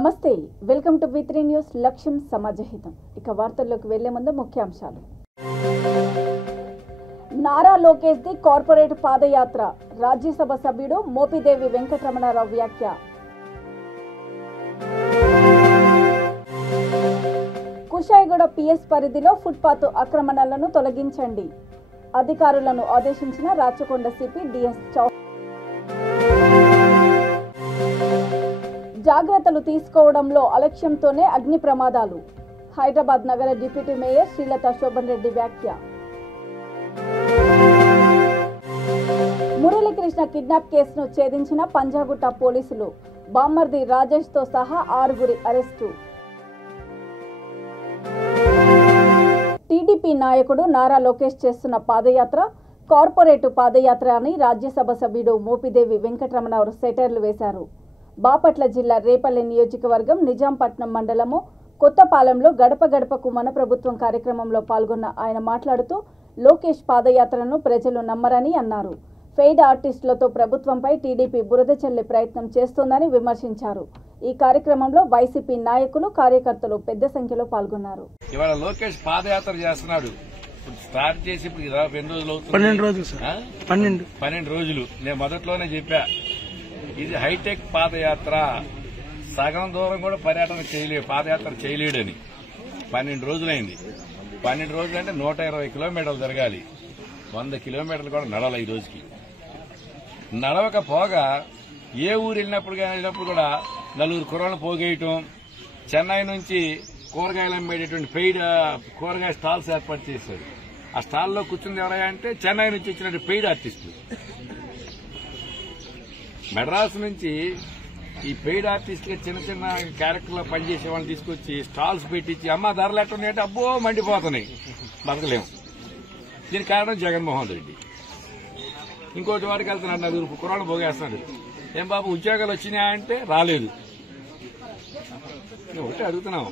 నమస్తే, welcome to V3 news. లక్ష్యం సమాజహితం. ఇక వార్తల్లోకి వెళ్లే ముందు ముఖ్యాంశాలు. నారా లోకేష్ ది కార్పొరేట్ పాదయాత్ర, రాజ్యసభ సభ్యుడు మోపిదేవి వెంకటరమణారావు వ్యాఖ్య. కుషాయిగూడ PS పరిధిలో ఫుట్పాత్ ఆక్రమణలను తొలగించండి, అధికారులను ఆదేశించిన రాచకొండ సిపి DS చౌహాన్. జాగ్రత్తలు తీసుకోవడంలో అలక్ష్యంతోనే అగ్ని ప్రమాదాలు, హైదరాబాద్ నగర డిప్యూటీ మేయర్ శ్రీలత శోభన్ రెడ్డి వ్యాఖ్య. మురళీకృష్ణ కిడ్నాప్ కేసును ఛేదించిన పంజాగుట్ట పోలీసులు, బామ్మర్ది రాజేష్ తో సహా 6 అరెస్టు. టీడీపీ నాయకుడు నారా లోకేష్ చేస్తున్న పాదయాత్ర కార్పొరేట్ పాదయాత్ర అని రాజ్యసభ సభ్యుడు మోపిదేవి వెంకటరమణారావు సెటైర్లు వేశారు. బాపట్ల జిల్లా రేపల్లె నియోజకవర్గం నిజాంపట్నం మండలము కొత్తపాలెంలో గడప గడపకు మన ప్రభుత్వం కార్యక్రమంలో పాల్గొన్న ఆయన మాట్లాడుతూ లోకేష్ పాదయాత్రను ప్రజలు నమ్మరని అన్నారు. ఫెయిడ్ ఆర్టిస్టులతో ప్రభుత్వంపై టీడీపీ బురద చల్లే ప్రయత్నం చేస్తోందని విమర్శించారు. ఈ కార్యక్రమంలో వైసీపీ నాయకులు, కార్యకర్తలు పెద్ద సంఖ్యలో పాల్గొన్నారు. ఇవాళ లోకేష్ పాదయాత్ర చేస్తున్నాడు. స్టార్ట్ చేసి ఇప్పుడు ఎన్ని రోజులు అవుతుంది? 12 రోజులు సార్. 12 రోజులు. నేను మొదట్లోనే చెప్పా, ఇది హైటెక్ పాదయాత్ర. సగం దూరం కూడా పాదయాత్ర చేయలేడని. 12 రోజులైంది. 12 రోజులు అంటే 120 కిలోమీటర్లు జరగాలి. 100 కిలోమీటర్లు కూడా నడవాలి. ఈ రోజుకి నడవకపోగా ఏ ఊరు వెళ్ళినప్పుడు కూడా 4 కుర్రలను పోగేయటం, చెన్నై నుంచి కూరగాయలు అమ్మేటటువంటి పెయిడ్ కూరగాయ స్టాల్స్ ఏర్పాటు చేశారు. ఆ స్టాల్లో కూర్చుంది ఎవరైనా అంటే చెన్నై నుంచి వచ్చినటువంటి పెయిడ్ ఆర్టిస్టులు. మెడ్రాస్ నుంచి ఈ పెయిడ్ ఆర్టిస్టుగా చిన్న చిన్న క్యారెక్టర్లో పనిచేసే వాళ్ళని తీసుకొచ్చి స్టాల్స్ పెట్టించి అమ్మ ధరలు ఎట్టున్నాయంటే అబ్బో మండిపోతున్నాయి, బతకలేము. దీనికి కారణం జగన్మోహన్ రెడ్డి. ఇంకోటి వాడికి వెళ్తున్నాడు, 4 కుర్రాళ్ళు పోగేస్తున్నాడు. ఏం బాబు ఉద్యోగాలు వచ్చినాయా అంటే రాలేదు. ఒకటి అడుగుతున్నాం,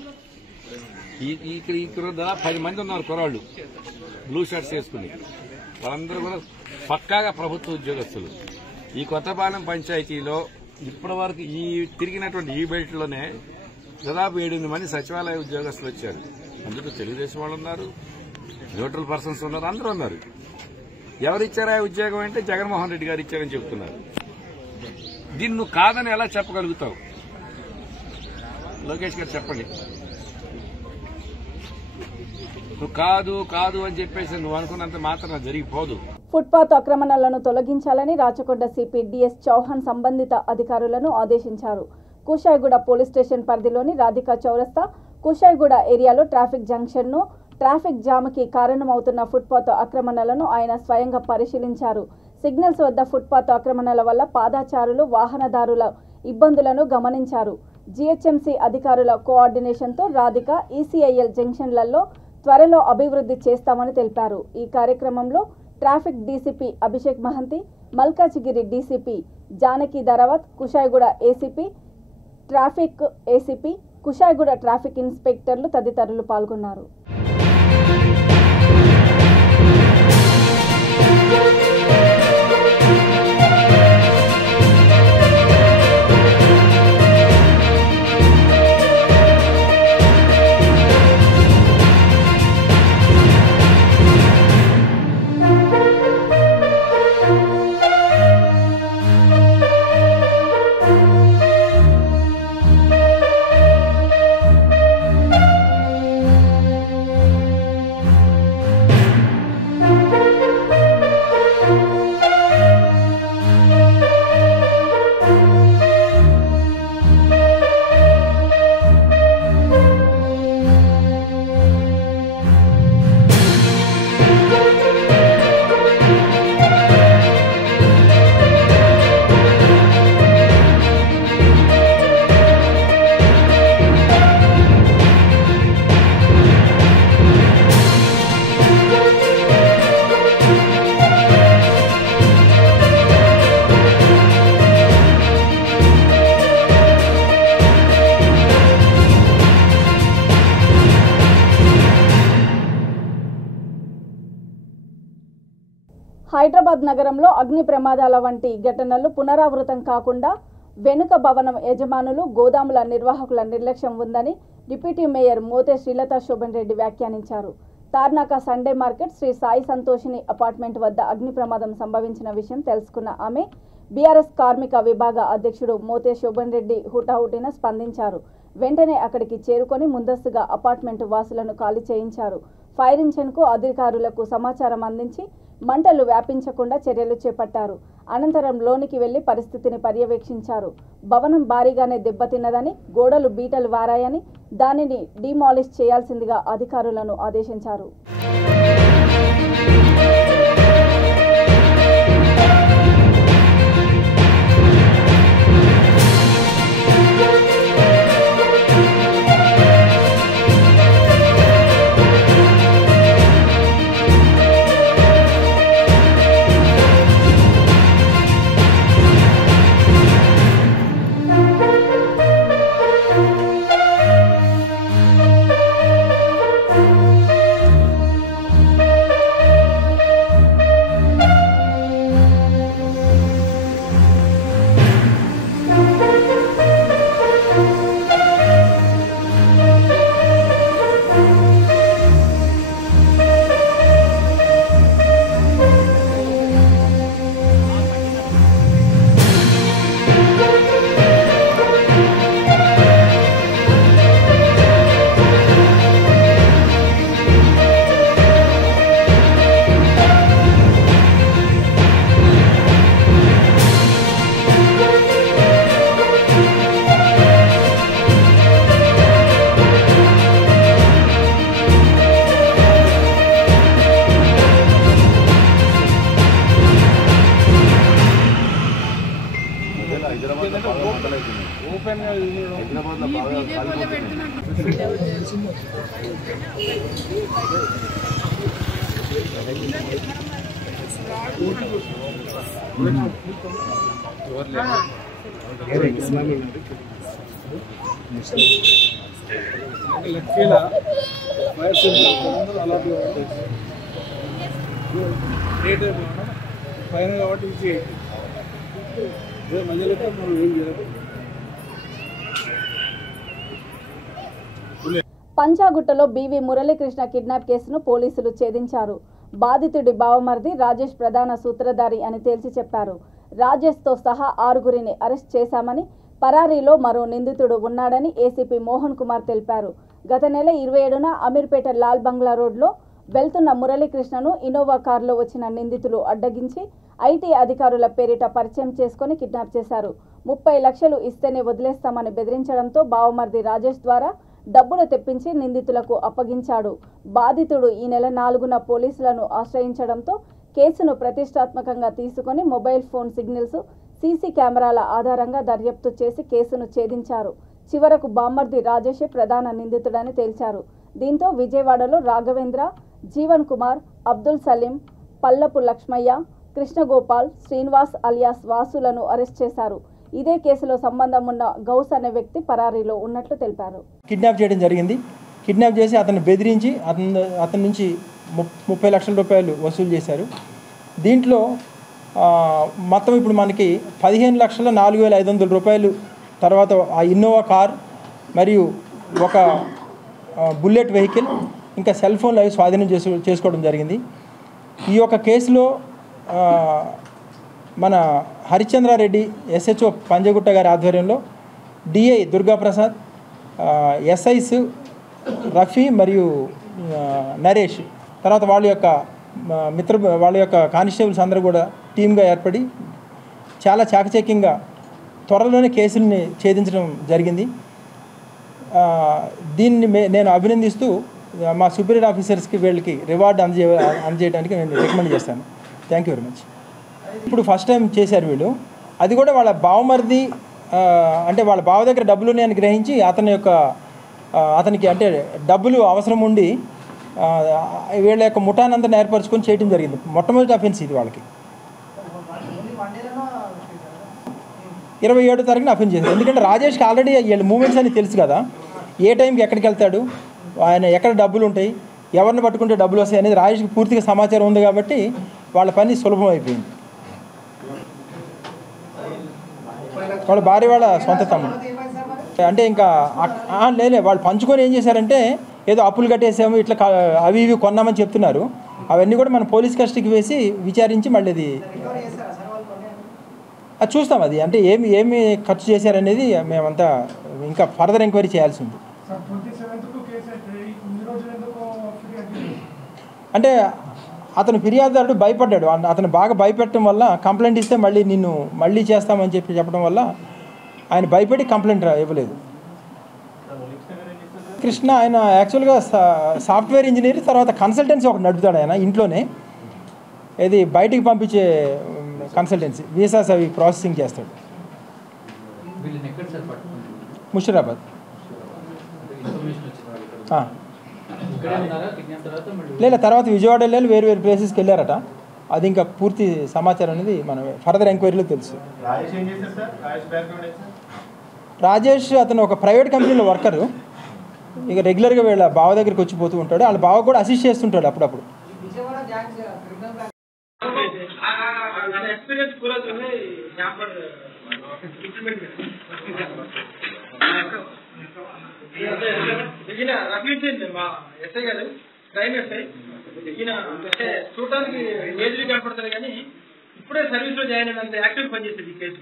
ఇక్కడ దాదాపు 10 మంది ఉన్నారు కుర్రాళ్ళు బ్లూ షర్ట్స్ వేసుకుని. వాళ్ళందరూ కూడా పక్కాగా ప్రభుత్వ ఉద్యోగస్తులు. ఈ కొత్తపాలెం పంచాయతీలో ఇప్పటి వరకు ఈ తిరిగినటువంటి ఈ బెల్ట్లోనే దాదాపు 7 మంది సచివాలయ ఉద్యోగస్తులు వచ్చారు. అందులో తెలుగుదేశం వాళ్ళు ఉన్నారు, న్యూట్రల్ పర్సన్స్ ఉన్నారు, అందరూ ఉన్నారు. ఎవరిచ్చారా ఉద్యోగం అంటే జగన్మోహన్ రెడ్డి గారు ఇచ్చారని చెప్తున్నారు. దీన్ని నువ్వు కాదని ఎలా చెప్పగలుగుతావు? లోకేష్ గారు చెప్పండి. నువ్వు కాదు అని చెప్పేసి నువ్వు అనుకున్నంత మాత్రం జరిగిపోదు. ఫుట్పాత్ ఆక్రమణలను తొలగించాలని రాచకొండ సిపి DS చౌహాన్ సంబంధిత అధికారులను ఆదేశించారు. కుషాయిగూడ పోలీస్ స్టేషన్ పరిధిలోని రాధికా చౌరస్తా, కుషాయిగూడ ఏరియాలో ట్రాఫిక్ జంక్షన్ను ట్రాఫిక్ జామ్కి కారణమవుతున్న ఫుట్పాత్ ఆక్రమణలను ఆయన స్వయంగా పరిశీలించారు. సిగ్నల్స్ వద్ద ఫుట్పాత్ ఆక్రమణల వల్ల పాదచారులు, వాహనదారుల ఇబ్బందులను గమనించారు. GHMC అధికారుల కోఆర్డినేషన్తో రాధిక, ECIL జంక్షన్లలో త్వరలో అభివృద్ధి చేస్తామని తెలిపారు. ఈ కార్యక్రమంలో traffic DCP Abhishek Mahanti, Malkajgiri DCP Janaki Dharavath, Kushaiguda ACP, traffic ACP, Kushaiguda traffic ఇన్స్పెక్టర్లు తదితరులు పాల్గొన్నారు. హైదరాబాద్ నగరంలో అగ్ని ప్రమాదాల వంటి ఘటనలు పునరావృతం కాకుండా వెనుక భవనం యజమానులు గోదాముల నిర్వాహకుల నిర్లక్ష్యం ఉందని డిప్యూటీ మేయర్ మోతే శ్రీలత శోభన్ రెడ్డి వ్యాఖ్యానించారు. Tarnaka Sunday market Sri Sai Santoshini apartment వద్ద అగ్ని ప్రమాదం సంభవించిన విషయం తెలుసుకున్న ఆమె బీఆర్ఎస్ కార్మిక విభాగ అధ్యక్షుడు మోతే శోభన్ రెడ్డి హుటాహుటిన స్పందించారు. వెంటనే అక్కడికి చేరుకొని ముందస్తుగా అపార్ట్మెంట్ వాసులను ఖాళీ చేయించారు. ఫైర్ ఇంజిన్కు అధికారులకు సమాచారం అందించి మంటలు వ్యాపించకుండా చర్యలు చేపట్టారు. అనంతరం లోనికి వెళ్లి పరిస్థితిని పర్యవేక్షించారు. భవనం భారీగానే దెబ్బతిన్నదని, గోడలు బీటలు వారాయని, దానిని డిమాలిష్ చేయాల్సిందిగా అధికారులను ఆదేశించారు. పంచాగుట్టలో బీవీ మురళీకృష్ణ కిడ్నాప్ కేసును పోలీసులు ఛేదించారు. బాధితుడి బావమర్ది రాజేష్ ప్రధాన సూత్రధారి అని తేల్చి చెప్పారు. రాజేష్తో సహా 6గురిని అరెస్ట్ చేశామని, పరారీలో మరో నిందితుడు ఉన్నాడని ఏసీపీ మోహన్ కుమార్ తెలిపారు. గత నెల 27న అమీర్పేట లాల్ బంగ్లా రోడ్లో వెళ్తున్న మురళీకృష్ణను ఇన్నోవా కారులో వచ్చిన నిందితులు అడ్డగించి ఐటీ అధికారుల పేరిట పరిచయం చేసుకుని కిడ్నాప్ చేశారు. 30 లక్షలు ఇస్తేనే వదిలేస్తామని బెదిరించడంతో బావమర్ది రాజేష్ ద్వారా డబ్బులు తెప్పించి నిందితులకు అప్పగించాడు. బాధితుడు ఈ నెల 4న పోలీసులను ఆశ్రయించడంతో కేసును ప్రతిష్టాత్మకంగా తీసుకుని మొబైల్ ఫోన్ సిగ్నల్స్, సీసీ కెమెరాల ఆధారంగా దర్యాప్తు చేసి కేసును ఛేదించారు. చివరకు బామ్మర్ది రాజేషే ప్రధాన నిందితుడని తేల్చారు. దీంతో విజయవాడలో రాఘవేంద్ర, జీవన్ కుమార్, అబ్దుల్ సలీం, పల్లపు లక్ష్మయ్య, కృష్ణగోపాల్, శ్రీనివాస్ అలియాస్ వాసులను అరెస్ట్ చేశారు. ఇదే కేసులో సంబంధం ఉన్న గౌస్ అనే వ్యక్తి పరారీలో ఉన్నట్లు తెలిపారు. కిడ్నాప్ చేయడం జరిగింది. కిడ్నాప్ చేసి అతన్ని బెదిరించి అతని నుంచి 30 లక్షల రూపాయలు వసూలు చేశారు. దీంట్లో మొత్తం ఇప్పుడు మనకి 15,04,500 రూపాయలు, తర్వాత ఆ ఇన్నోవా కార్ మరియు ఒక బుల్లెట్ వెహికల్, ఇంకా సెల్ ఫోన్లు అవి స్వాధీనం చేసుకోవడం జరిగింది. ఈ యొక్క కేసులో మన హరిచంద్రారెడ్డి ఎస్హెచ్ఓ పంజగుట్ట గారి ఆధ్వర్యంలో డిఐ దుర్గాప్రసాద్, ఎస్ఐస్ రఫీ మరియు నరేష్, తర్వాత వాళ్ళ యొక్క కానిస్టేబుల్స్ అందరూ కూడా టీమ్గా ఏర్పడి చాలా చాకచక్యంగా త్వరలోనే కేసుల్ని ఛేదించడం జరిగింది. దీన్ని నేను అభినందిస్తూ మా సుపీరియర్ ఆఫీసర్స్కి వీళ్ళకి రివార్డు అందజేయడానికి నేను రికమెండ్ చేస్తాను. Thank you very much. ఇప్పుడు ఫస్ట్ టైం చేశారు వీళ్ళు. అది కూడా వాళ్ళ బావమర్ది, అంటే వాళ్ళ బావ దగ్గర డబ్బులు ఉన్నాయని గ్రహించి అతనికి అంటే డబ్బులు అవసరం ఉండి వీళ్ళ యొక్క ముఠానంతా ఏర్పరచుకొని చేయడం జరిగింది. మొట్టమొదటి అఫెన్స్ ఇది. వాళ్ళకి 27వ తారీఖున అఫెన్స్ చేశారు. ఎందుకంటే రాజేష్కి ఆల్రెడీ వీళ్ళ మూమెంట్స్ అని తెలుసు కదా, ఏ టైంకి ఎక్కడికి వెళ్తాడు, ఆయన ఎక్కడ డబ్బులు ఉంటాయి, ఎవరిని పట్టుకుంటే డబ్బులు వస్తాయి అనేది రాజేష్కి పూర్తిగా సమాచారం ఉంది కాబట్టి వాళ్ళ పని సులభం అయిపోయింది. వాళ్ళ భార్య వాళ్ళ సొంత తమ్ముడు. అంటే ఇంకా లేలే వాళ్ళు పంచుకొని ఏం చేశారంటే ఏదో అప్పులు కట్టేసాము ఇట్లా అవి ఇవి కొన్నామని చెప్తున్నారు. అవన్నీ కూడా మనం పోలీస్ కస్టడీకి వేసి విచారించి మళ్ళీ అది చూస్తాం. అది అంటే ఏమి ఖర్చు చేశారనేది మేమంతా ఇంకా ఫర్దర్ ఎంక్వైరీ చేయాల్సి ఉంది. అంటే అతను ఫిర్యాదుదారుడు భయపడ్డాడు. అతను బాగా భయపెట్టడం వల్ల కంప్లైంట్ ఇస్తే నిన్ను మళ్ళీ చేస్తామని చెప్పడం వల్ల ఆయన భయపడి కంప్లైంట్ ఇవ్వలేదు. కృష్ణ ఆయన యాక్చువల్గా సాఫ్ట్వేర్ ఇంజనీర్, తర్వాత కన్సల్టెన్సీ ఒకటి నడుపుతాడు ఆయన ఇంట్లోనే. ఇది బయటికి పంపించే కన్సల్టెన్సీ, వీసాస్ అవి ప్రాసెసింగ్ చేస్తాడు. ముషీరాబాద్. లేదా తర్వాత విజయవాడ వెళ్ళి వేరు ప్లేసెస్కి వెళ్ళారట. అది ఇంకా పూర్తి సమాచారం అనేది మనం ఫర్దర్ ఎంక్వైరీలో తెలుసు. రాజేష్ అతను ఒక ప్రైవేట్ కంపెనీలో వర్కరు. ఇక రెగ్యులర్గా వీళ్ళ బావ దగ్గరికి వచ్చిపోతూ ఉంటాడు. వాళ్ళ బావ కూడా అసిస్ట్ చేస్తుంటాడు అప్పుడప్పుడు. చూడటానికి ఏజ్లీ కనపడతారు కానీ ఇప్పుడే సర్వీస్ లో జాయిన్ అయినంత యాక్టివ్ పనిచేస్తుంది ఈ కేసు.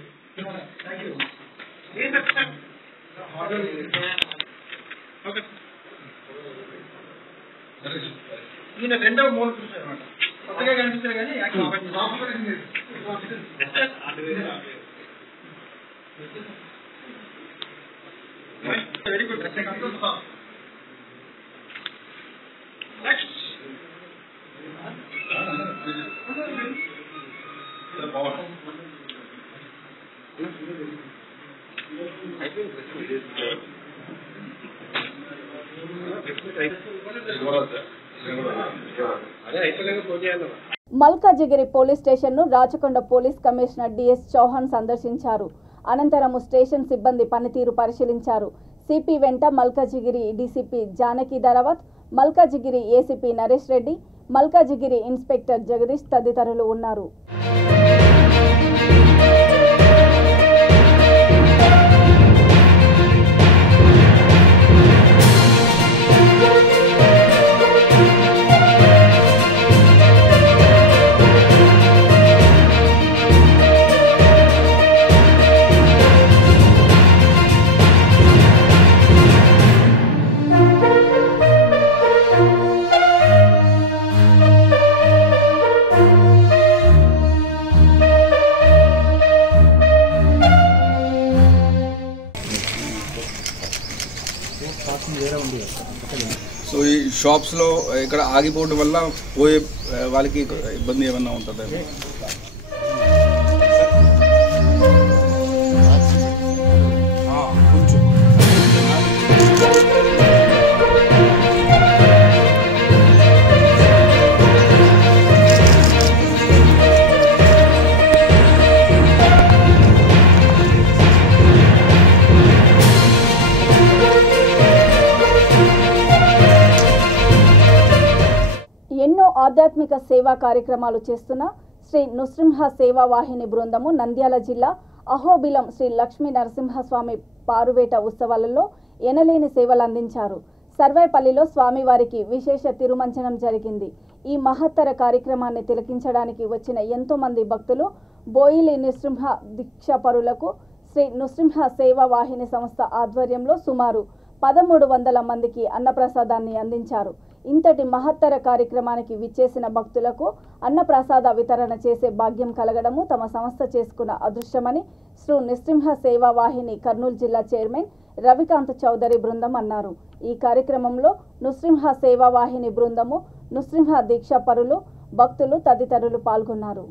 ఈయన రెండవ మూల పురుషుడు అనమాట. కొత్తగా కనిపిస్తారు కానీ వెరీ గుడ్. మల్కాజిగిరి పోలీస్ స్టేషన్ను Rachakonda police commissioner DS Chauhan సందర్శించారు. అనంతరం స్టేషన్ సిబ్బంది పనితీరు పరిశీలించారు. సిపి వెంట Malkajgiri DCP Janaki Dharavath, Malkajgiri ACP Naresh Reddy, Malkajgiri inspector Jagadish తదితరులు ఉన్నారు. సో ఈ షాప్స్లో ఇక్కడ ఆగిపోవడం వల్ల పోయే వాళ్ళకి ఇబ్బంది ఏమన్నా ఉంటుందా? ఎన్నో ఆధ్యాత్మిక సేవా కార్యక్రమాలు చేస్తున్న శ్రీ నృసింహ సేవా వాహిని బృందము నంద్యాల జిల్లా అహోబిలం శ్రీ లక్ష్మీ నరసింహస్వామి పారువేట ఉత్సవాలలో ఎనలేని సేవలు అందించారు. సర్వేపల్లిలో స్వామివారికి విశేష తిరుమంచనం జరిగింది. ఈ మహత్తర కార్యక్రమాన్ని తిలకించడానికి వచ్చిన ఎంతో మంది భక్తులు బోయిలి నృసింహ దీక్షపరులకు శ్రీ నృసింహ సేవా వాహిని సంస్థ ఆధ్వర్యంలో సుమారు 1300 మందికి అన్నప్రసాదాన్ని అందించారు. ఇంతటి మహత్తర కార్యక్రమానికి విచ్చేసిన భక్తులకు అన్నప్రసాద వితరణ చేసే భాగ్యం కలగడము తమ సంస్థ చేసుకున్న అదృష్టమని శ్రీ నృసింహ సేవా వాహిని కర్నూలు జిల్లా చైర్మన్ రవికాంత్ చౌదరి బృందం అన్నారు. ఈ కార్యక్రమంలో నృసింహ సేవా వాహిని బృందము, నృసింహ దీక్షపరులు, భక్తులు తదితరులు పాల్గొన్నారు.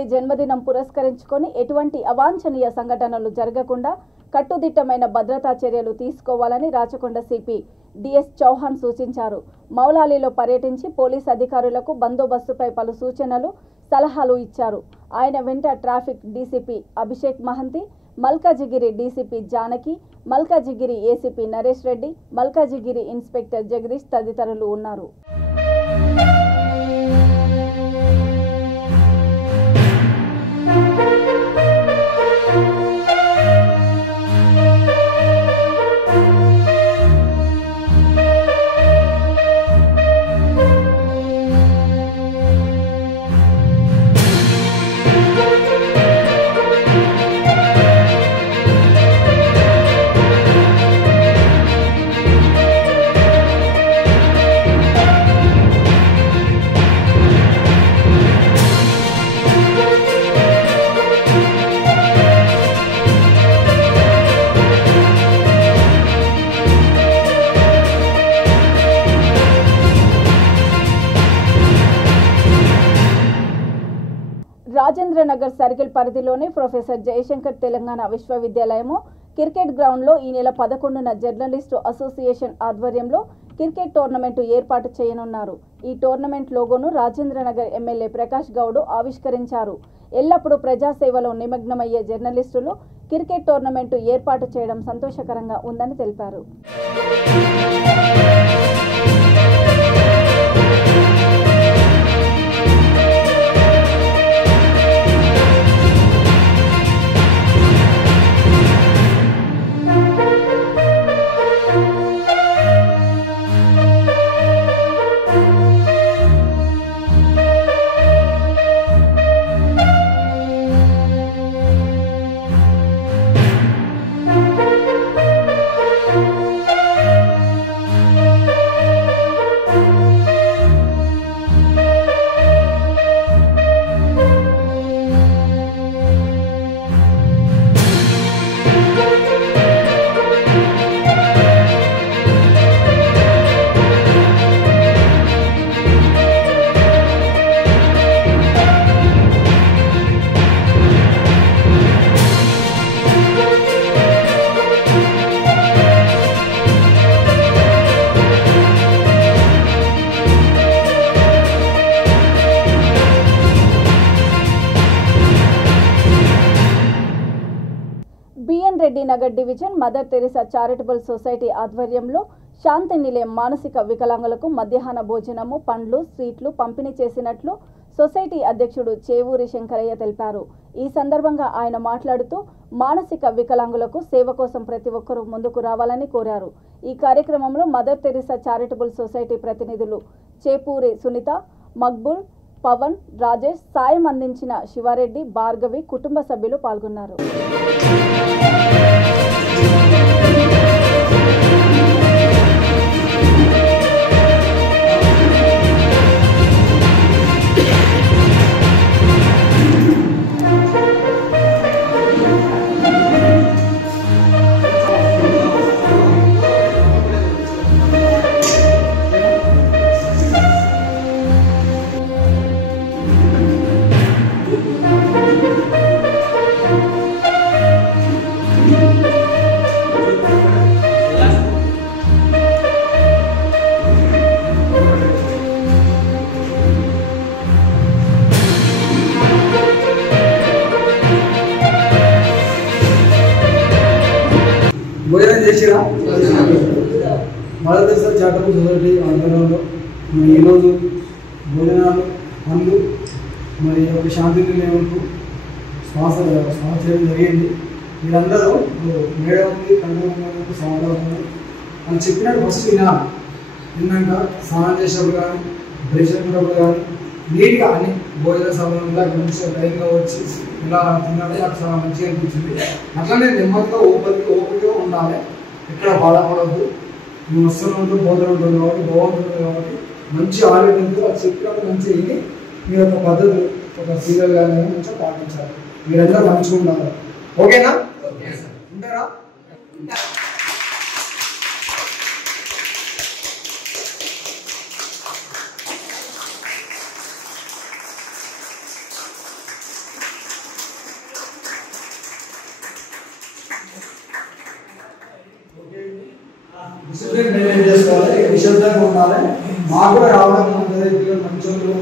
మౌలాలి జన్మదినం పురస్కరించుకొని ఎటువంటి అవాంఛనీయ సంఘటనలు జరగకుండా కట్టుదిట్టమైన భద్రతా చర్యలు తీసుకోవాలని రాచకొండ సిపి డిఎస్ చౌహాన్ సూచించారు. మౌలాలిలో పర్యటించి పోలీస్ అధికారులకు బందోబస్తుపై పలు సూచనలు, సలహాలు ఇచ్చారు. ఆయన వెంట traffic DCP Abhishek Mahanti, Malkajgiri DCP Janaki, Malkajgiri ACP Naresh Reddy, Malkajgiri inspector Jagadish తదితరులు ఉన్నారు. రాజేంద్రనగర్ సర్కిల్ పరిధిలోని ప్రొఫెసర్ జయశంకర్ తెలంగాణ విశ్వవిద్యాలయము క్రికెట్ గ్రౌండ్లో ఈ నెల 11న జర్నలిస్టు అసోసియేషన్ ఆధ్వర్యంలో క్రికెట్ టోర్నమెంటు ఏర్పాటు చేయనున్నారు. ఈ టోర్నమెంట్ లోగోను రాజేంద్రనగర్ ఎమ్మెల్యే ప్రకాష్ గౌడ్ ఆవిష్కరించారు. ఎల్లప్పుడూ ప్రజాసేవలో నిమగ్నమయ్యే జర్నలిస్టులు క్రికెట్ టోర్నమెంటు ఏర్పాటు చేయడం సంతోషకరంగా ఉందని తెలిపారు. Reddy Nagar division mother Teresa charitable society ఆధ్వర్యంలో శాంతి నిలయం మానసిక వికలాంగులకు మధ్యాహ్న భోజనము, పండ్లు, స్వీట్లు పంపిణీ చేసినట్లు సొసైటీ అధ్యక్షుడు చేవూరి శంకరయ్య తెలిపారు. ఈ సందర్భంగా ఆయన మాట్లాడుతూ మానసిక వికలాంగులకు సేవ కోసం ప్రతి ఒక్కరూ ముందుకు రావాలని కోరారు. ఈ కార్యక్రమంలో మదర్ తెరిసా చారిటబుల్ సొసైటీ ప్రతినిధులు చేపూరి సునీత, మక్బుల్, పవన్, రాజేష్, సాయం అందించిన శివారెడ్డి, భార్గవి కుటుంబ సభ్యులు పాల్గొన్నారు. భోజనం చేసిరా మదర్ తెరిసా చారిటబుల్ సొసైటీ ఆధ్వర్యంలో ఈరోజు భోజనాలు, పండ్లు మరి ఒక శాంతి నిలయంకు స్పాన్సర్ చేయడం జరిగింది. మీరందరూ మేడంకి కన్వీనర్లకు స్వాగతం అని చెప్పినట్టు ఫస్ట్ వినాలి. విన్నాక స్నానం చేసేటప్పుడు కానీ, బ్రష్ చేసేటప్పుడు కానీ నీట్గా అన్ని భోజన సమయంలో మంచిగా టైంగా వచ్చి ఇలా తిన్నాడు. నాకు చాలా మంచిగా అనిపించింది. అట్లనే నెమ్మదిగా ఓపికగా ఉండాలి, ఎక్కడ బాధపడద్దు. నువ్వు వస్తూనే ఉంటుంది, భోజనం ఉంటుంది కాబట్టి బాగుంటుంది కాబట్టి మంచి ఆరోగ్యంతో అది చెప్పినప్పుడు మంచిగా ఇది మీ యొక్క పద్ధతులు ఒక సీరియల్ కానీ మంచిగా పాటించాలి. మీరందరూ మంచిగా ఉండాలి. ఓకేనా? ఉంటారా? డిసిప్లిన్ మెయింటైన్ చేసుకోవాలి, నిశ్శబ్దంగా ఉండాలి. మాకు కూడా రావడం పిల్లలు మంచోళ్ళు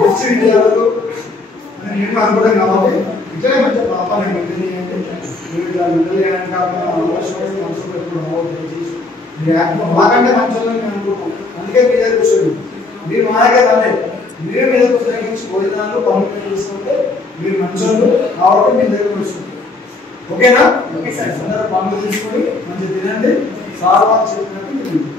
మంచి విద్యార్థులు అని నేను అనుకోవడం కాబట్టి ఇక్కడే మంచి పాపాలని మెయింటైన్ చేయండి. మాకంటే మంచోళ్ళు నేను అనుకుంటాం. అందుకే మీ దగ్గర కూర్చోండి. మీరు మా దగ్గర రాలే, మీరే మీద కూర్చొని భోజనాలు పనులు తీసుకుంటే మీరు మంచోళ్ళు కాబట్టి మీ దగ్గర కూర్చోండి. ఓకేనా? Okay sir. అందరూ పనులు తీసుకొని మంచిగా తినండి. సార్ వాళ్ళు చెప్పినట్టు తినండి.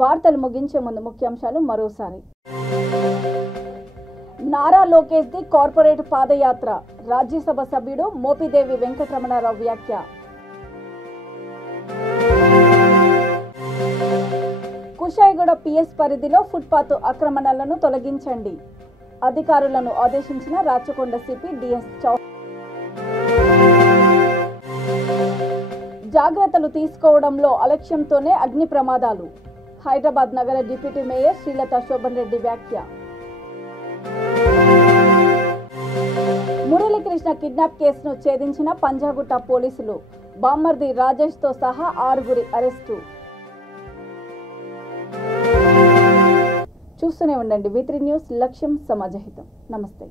వార్తలు ముగించే ముందు ముఖ్యాంశాలు మరోసారి. నారా లోకేష్ ది కార్పొరేట్ పాదయాత్ర, రాజ్యసభ సభ్యుడు మోపిదేవి వెంకటరమణారావు వ్యాఖ్య. కుషాయిగూడ పిఎస్ పరిధిలో ఫుట్పాత్ ఆక్రమణలను తొలగించండి, అధికారులను ఆదేశించిన రాచకొండ సిపి డిఎస్ చౌహాన్. జాగ్రత్తలు తీసుకోవడంలో అలక్ష్యంతోనే అగ్ని ప్రమాదాలు, హైదరాబాద్ నగర డిప్యూటీ మేయర్ శ్రీలత శోభన్ రెడ్డి వ్యాఖ్య. మురళీకృష్ణ కిడ్నాప్ కేసును ఛేదించిన పంజాగుట్ట పోలీసులు, బామ్మర్ది రాజేష్ తో సహా 6 అరెస్టు. చూస్తూనే ఉండండి V3 న్యూస్, లక్ష్యం సమాజహితం. నమస్తే.